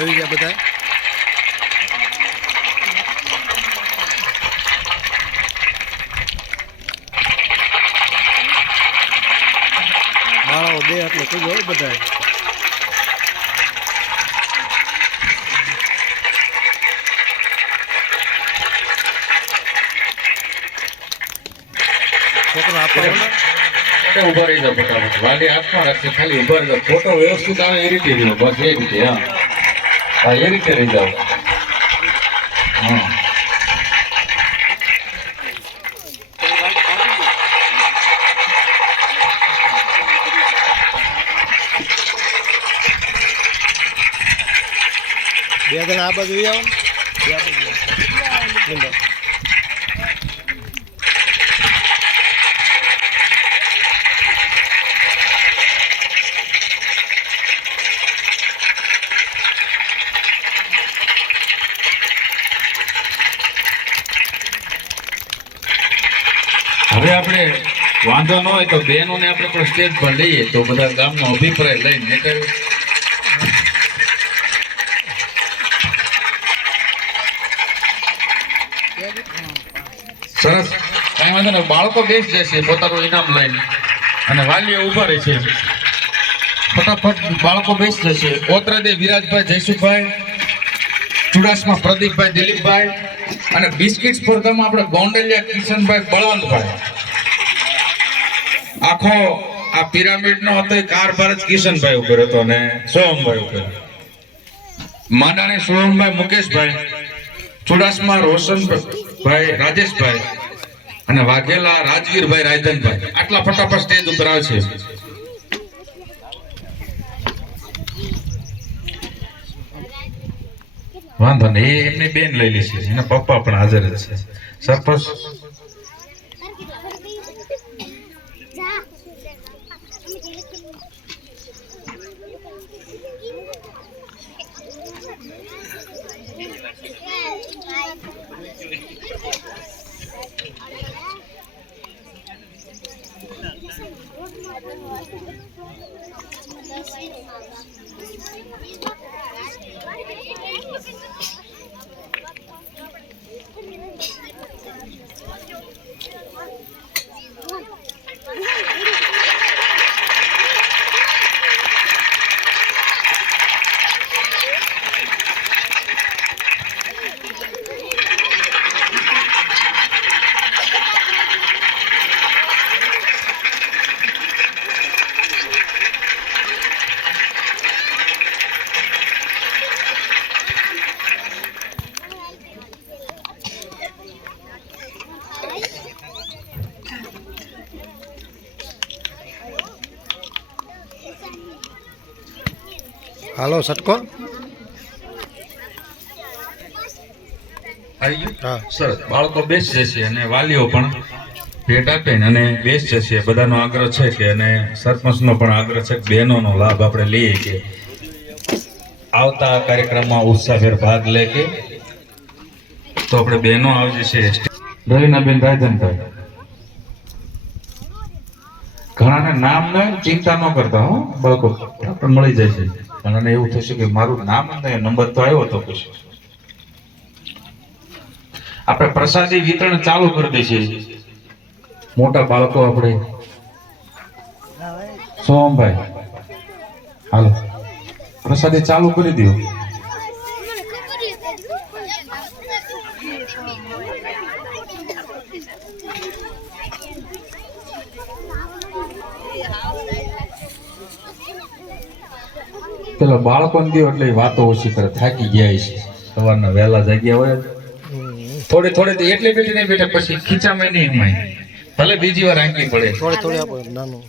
આવી ગયા બધા. બાળાઓ બે એટલે થઈ ગયો બધા. છોકરા આપવા ઉભા રહી જાવ ફટાફટ. વાલી હાથમાં રાખશે, ખાલી ઉભા રહી જાવ. ફોટો વ્યવસ્થિત આવે એ રીતે રહ્યો, બસ એ રીતે. હા, એ રીતે રહી જાવ. હા, બે જણા આ બાજુ આવો. બે આ બાજુ હવે આપણે વાંધો ન હોય તો બહેનોને આપણે પણ સ્ટેજ પર લઈએ તો બધા ગામનો અભિપ્રાય લઈને સરસ, કાંઈ વાંધો નહીં. બાળકો બેસી જશે પોતાનું ઇનામ લઈને અને વાલીઓ ઉભા રહે છે. ફટાફટ બાળકો બેસી જશે. ઓતરાદે વિરાજભાઈ જયસુખભાઈ, ચુડાસમા પ્રદીપભાઈ દિલીપભાઈ અને બિસ્કિટ સ્પર્ધામાં આપણે ગોંડલિયા કિશનભાઈ બળવંતભાઈ. આખો આ પિરામિડ નો હતો કારભાર જ કિશનભાઈ ઉપર હતો અને સોહમભાઈ ઉપર. માંડાણી સોહમભાઈ મુકેશભાઈ, ચુડાસમા રોશનભાઈ રાજેશભાઈ અને વાઘેલા રાજવીરભાઈ રાયધનભાઈ. આટલા ફટાફટ સ્ટેજ ઉપર આવશે. વાંધો નહીં, એમની બેન લઈ લેશે, એના પપ્પા પણ હાજર જ છે. સરપંચ હાલો સટકો. હા, સરસ. બાળકો બેસી જશે અને વાલીઓ પણ ભેટ આપે અને બેસી જશે. બધાનો આગ્રહ છે કે અને સરપંચનો પણ આગ્રહ છે કે બહેનોનો લાભ આપણે લઈએ કે આવતા કાર્યક્રમમાં ઉત્સાહભેર ભાગ લે કે તો આપણે બહેનો આવી જશે. રવિનાબેન રાયધનભાઈ. ઘણાને નામ ન ચિંતા ન કરતા હો બાળકો, આપણે મળી જાય છે. ઘણાને એવું થશે કે મારું નામ નંબર તો આવ્યો તો પછી આપણે પ્રસાદી વિતરણ ચાલુ કરી દઈશું. મોટા બાળકો આપણે સોમભાઈ હાલો પ્રસાદી ચાલુ કરી દો. પેલા બાળકો ને દો એટલે વાતો ઓછી કરે, થાકી ગયા છે. સવારના વહેલા જાગ્યા હોય થોડી થોડી એટલે બેઠી નહીં બેઠા પછી ખીચામાં નહીં એમાં ભલે બીજી વાર આંકી પડે. થોડી થોડી આપો નાનું.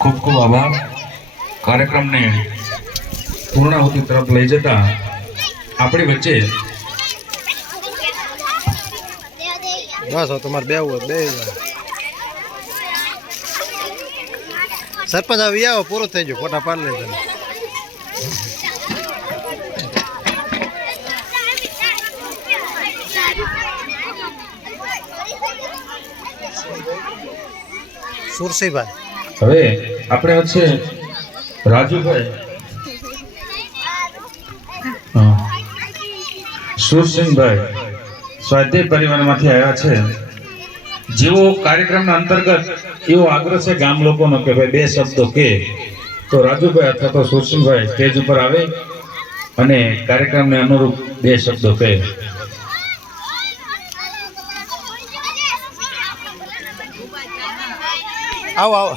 ખૂબ ખૂબ આભાર. કાર્યક્રમને પૂર્ણાહુતિ તરફ લઈ જતા આપણી વચ્ચે બસ તમારે બે બે સરપંચ આવી આવો, પૂરો થઈ ગયો. ફોટા પાડી લેજો. સુરસીભાઈ. હવે આપણે વચ્ચે રાજુભાઈ સુરસિંહભાઈ સ્વાધ્યાય પરિવારમાંથી આવ્યા છે. જેવો કાર્યક્રમના અંતર્ગત એવો આગ્રહ છે ગામ લોકોનો કે ભાઈ 2 શબ્દો કે, તો રાજુભાઈ અથવા તો સુરસિંહભાઈ સ્ટેજ ઉપર આવે અને કાર્યક્રમને અનુરૂપ 2 શબ્દો કહે. આવો આવો.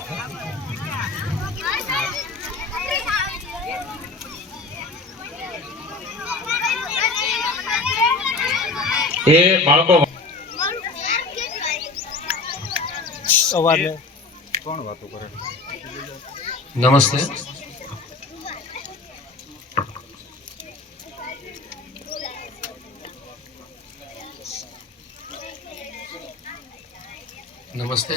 એ બાળકો અવાજ કોણ વાતો કરે? નમસ્તે. નમસ્તે.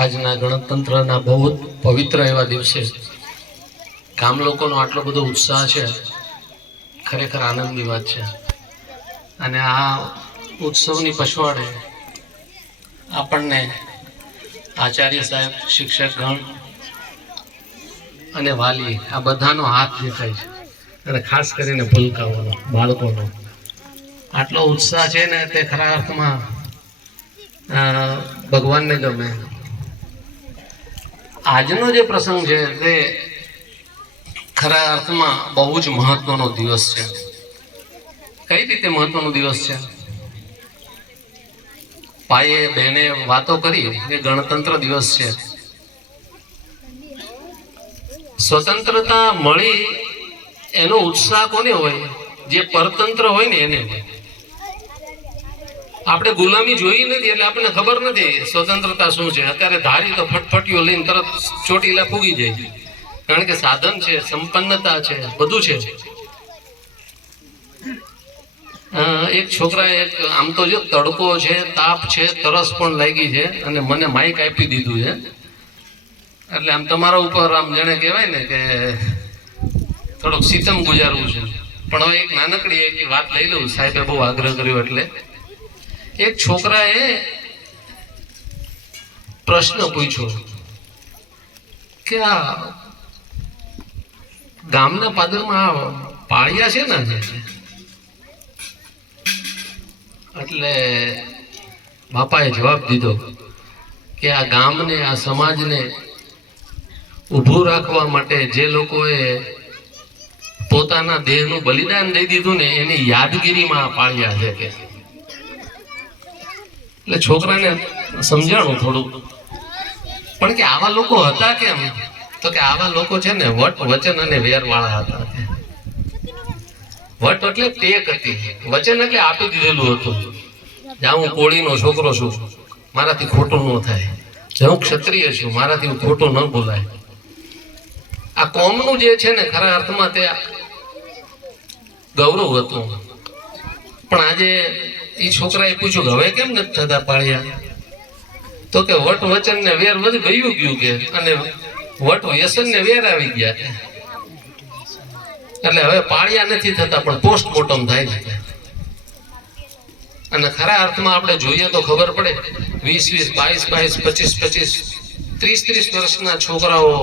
આજના ગણતંત્રના બહુ જ પવિત્ર એવા દિવસે ગામ લોકોનો આટલો બધો ઉત્સાહ છે, ખરેખર આનંદની વાત છે. અને આ ઉત્સવની પછવાડે આપણને આચાર્ય સાહેબ, શિક્ષકગણ અને વાલી આ બધાનો હાથ દેખાય છે. અને ખાસ કરીને ભૂલકાઓનો, બાળકોનો આટલો ઉત્સાહ છે ને, તે ખરા અર્થમાં ભગવાનને ગમે. આજનો જે પ્રસંગ છે તે ખરા અર્થમાં બહુ જ મહત્વનો દિવસ છે. કઈ રીતે મહત્વનો દિવસ છે? ભાઈએ બહેને વાતો કરી કે ગણતંત્ર દિવસ છે. સ્વતંત્રતા મળી એનો ઉત્સાહ કોને હોય? જે પરતંત્ર હોય ને એને. આપણે ગુલામી જોઈ નથી એટલે આપણને ખબર નથી સ્વતંત્રતા શું છે. અત્યારે ધારી તો ફટફટીઓ લઈને તરત ચોટીલા ફૂગી જાય, કારણ કે સાધન છે, સંપન્નતા છે, બધું છે. એક છોકરાએ આમ તો જો તડકો છે, તાપ છે, તરસ પણ લાગી છે, અને મને માઇક આપી દીધું છે. એટલે આમ તમારા ઉપર આમ જાણે કહેવાય ને કે થોડોક સિતમ ગુજારવું છે. પણ હવે એક નાનકડી એક વાત લઈ લઉં, સાહેબે બહુ આગ્રહ કર્યો એટલે. એક છોકરાએ પ્રશ્ન પૂછ્યો કે આ ગામના પાદરમાં પાળિયા છે ને, એટલે બાપાએ જવાબ દીધો કે આ ગામને, આ સમાજને ઊભું રાખવા માટે જે લોકોએ પોતાના દેહનું બલિદાન દઈ દીધું ને, એની યાદગીરીમાં આ પાળિયા છે કે. એટલે છોકરાને સમજાણું થોડું, પણ કે આવા લોકો હતા કેમ? તો કે આવા લોકો છે ને વટ, વચન અને વેર વાળા હતા. વટ એટલે ટેક હતી, વચન એટલે આપી દીધેલું હતું. જ્યાં હું કોળીનો છોકરો છું, મારાથી ખોટું ન થાય. જ્યાં હું ક્ષત્રિય છું, મારાથી ખોટું ન બોલાય. આ કોમનું જે છે ને ખરા અર્થમાં તે ગૌરવ હતું. પણ આજે એ છોકરાએ પૂછ્યું કે હવે કેમ નથી થતા પાળિયા? તો કે વટ, વચન ને વેર બધું ગયું ગયું કે, અને વટ, વ્યસન ને વેર આવી ગયા. એટલે હવે પાળિયા નથી થતા, પણ પોસ્ટમોર્ટમ થાય છે. અને ખરા અર્થમાં આપણે જોઈએ તો ખબર પડે, 20-20, 22-22, 25-25, 30-30 વર્ષના છોકરાઓ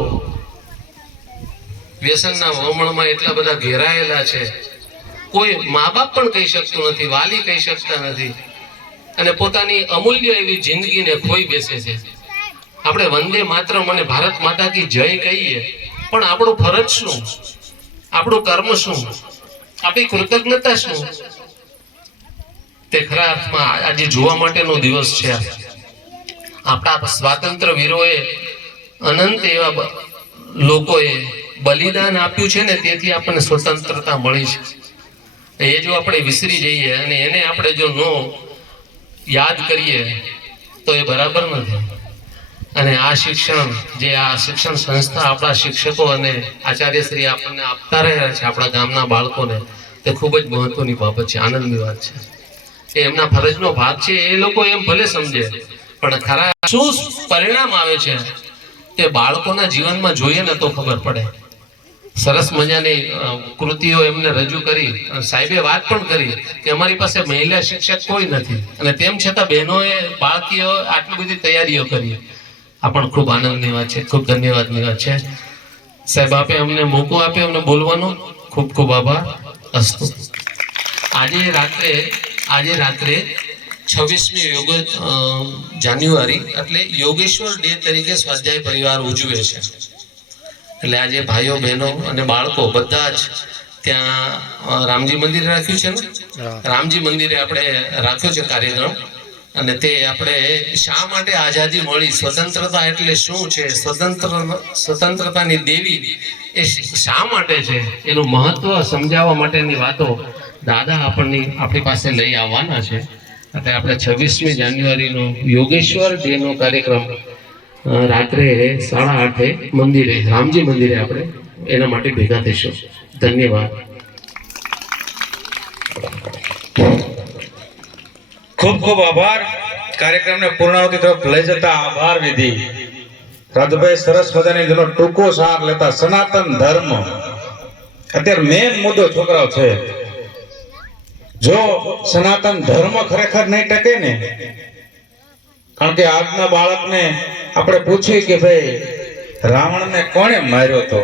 વ્યસનના વમળમાં એટલા બધા ઘેરાયેલા છે. કોઈ મા બાપ પણ કહી શકતું નથી, વાલી કહી શકતા નથી, અને પોતાની અમૂલ્ય એવી જિંદગીને ખોઈ બેસે છે. આપણે વંદે માતરમ અને ભારત માતા કી જય કહીએ, પણ આપણું ફરજ શું? આપણું કર્મ શું? આપણી કૃતજ્ઞતા શું? તે ખરા અર્થમાં આજે જોવા માટેનો દિવસ છે. આપણા સ્વાતંત્ર્ય વીરોએ, અનંત એવા લોકોએ બલિદાન આપ્યું છે ને, તેથી આપણને સ્વતંત્રતા મળી છે. એ જો આપણે વિસરી જઈએ અને એને આપણે જો ન યાદ કરીએ તો એ બરાબર નથી. અને આ શિક્ષણ, જે આ શિક્ષણ સંસ્થા આપણા શિક્ષકો અને આચાર્યશ્રી આપણને આપતા રહ્યા છે આપણા ગામના બાળકોને, તે ખૂબ જ મહત્વની બાબત છે, આનંદની વાત છે. એ એમના ફરજનો ભાગ છે. એ લોકો એમ ભલે સમજે, પણ ખરા શું પરિણામ આવે છે તે બાળકોના જીવનમાં જોઈએ ને તો ખબર પડે. સરસ મજાની કૃતિઓ એમને રજૂ કરી. સાહેબે વાત પણ કરી કે અમારી પાસે મહિલા શિક્ષક કોઈ નથી અને તેમ છતાં બહેનોએ બાળકીઓ આટલી બધી તૈયારીઓ કરી. આ પણ ખૂબ આનંદની વાત છે, ખૂબ ધન્યવાદની વાત છે. સાહેબ આપે અમને મોકો આપ્યો અમને બોલવાનો, ખૂબ ખૂબ આભાર. અસ્તુ. આજે રાત્રે 26મી જાન્યુઆરી એટલે યોગેશ્વર ડે તરીકે સ્વાધ્યાય પરિવાર ઉજવે છે. એટલે આજે ભાઈઓ બહેનો અને બાળકો બધા જ ત્યાં રામજી મંદિરે રાખ્યું છે ને, રામજી મંદિરે આપણે રાખ્યો છે કાર્યક્રમ. અને તે આપણે શા માટે આઝાદી મળી, સ્વતંત્રતા એટલે શું છે, સ્વતંત્રતાની દેવી એ શા માટે છે, એનું મહત્વ સમજાવવા માટેની વાતો દાદા આપણી પાસે લઈ આવવાના છે. એટલે આપણે 26મી જાન્યુઆરીનો યોગેશ્વર ડેનો કાર્યક્રમ રાત્રે 8:30 મંદિરે, રામજી મંદિરે આપણે એના માટે ભેગા થઈશું. ધન્યવાદ. ખૂબ ખૂબ આભાર. કાર્યક્રમને પૂર્ણાવતિ તરફ લઈ જતા આભાર વિધિ રાજભાઈ સરસ મજાની જેનો ટૂંકો સાર લેતા સનાતન ધર્મ અત્યારે મેન મુદ્દો છોકરાઓ છે. જો સનાતન ધર્મ ખરેખર નહીં ટકે ને, કારણ કે આજના બાળકને આપણે પૂછીએ કે ભાઈ રાવણને કોણે માર્યો હતો,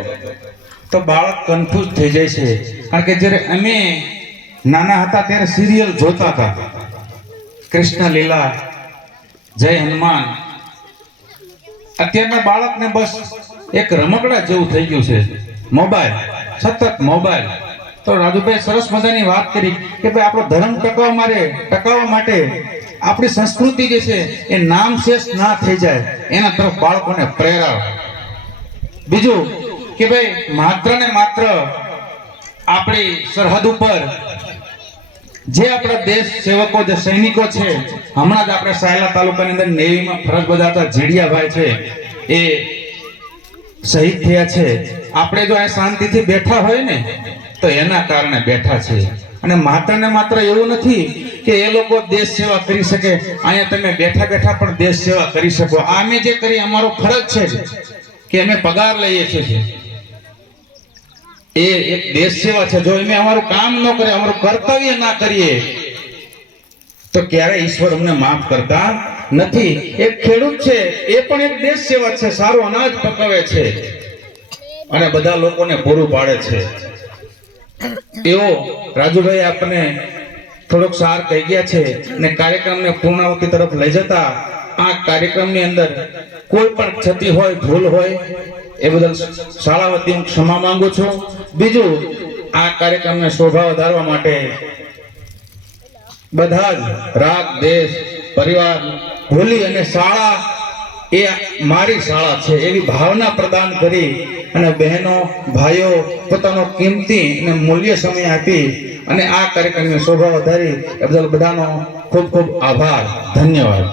તો બાળક કન્ફ્યુઝ થઈ જાય છે. કારણ કે જ્યારે અમે નાના હતા ત્યારે સિરિયલ જોતા હતા, કૃષ્ણ લીલા, જય હનુમાન. અત્યારના બાળકને બસ એક રમકડા જેવું થઈ ગયું છે, મોબાઈલ, સતત મોબાઈલ. તો રાજુભાઈ સરસ મજાની વાત કરી કે ભાઈ આપણો ધર્મ ટકાવવા માટે આપણી સંસ્કૃતિ જે છે એ નામશેષ ના થઈ જાય એના તરફ બાળકોને પ્રેરાવ. બીજું કે ભાઈ માત્ર ને માત્ર આપણી સરહદ ઉપર જે આપણા દેશ સેવકો, જે સૈનિકો છે, હમણાં જ આપણે સાયલા તાલુકાની અંદર નેવીમાં ફરજ બજાવતા જીડિયાભાઈ છે એ શહીદ થયા છે. આપણે જો આ શાંતિથી બેઠા હોય ને તો એના કારણે બેઠા છે. અને માત્ર ને માત્ર એવું નથી કે એ લોકો દેશ સેવા કરી શકે, અહીંયા તમે બેઠા બેઠા પણ દેશ સેવા કરી શકો. આ અમે જે કરી અમારો ફરજ છે કે અમે પગાર લઈએ છીએ, એ એક દેશ સેવા છે. જો અમે અમારું કામ ન કરે, અમારું કર્તવ્ય ના કરીએ તો ક્યારે ઈશ્વર અમને માફ કરતા નથી. એક ખેડૂત છે એ પણ એક દેશ સેવા છે, સારું અનાજ પકવે છે અને બધા લોકોને પૂરું પાડે છે. એવો રાજુભાઈ આપને થોડોક સાર કહી ગયા છે. અને કાર્યક્રમને પૂર્ણાવતિ તરફ લઈ જતા આ કાર્યક્રમની અંદર કોઈ પણ ક્ષતિ હોય, ભૂલ હોય એ બદલ શાળા વતી હું ક્ષમા માંગુ છું. બીજું, આ કાર્યક્રમને શોભા વધારવા માટે બધા જ રાગ, દેશ, પરિવાર ભૂલી અને શાળા એ મારી શાળા છે એવી ભાવના પ્રદાન કરી અને બહેનો, ભાઈઓ પોતાનો કિંમતી અને મૂલ્ય સમય આપી અને આ કાર્યક્રમની શોભા વધારી એ બદલ બધાનો ખૂબ ખૂબ આભાર. ધન્યવાદ.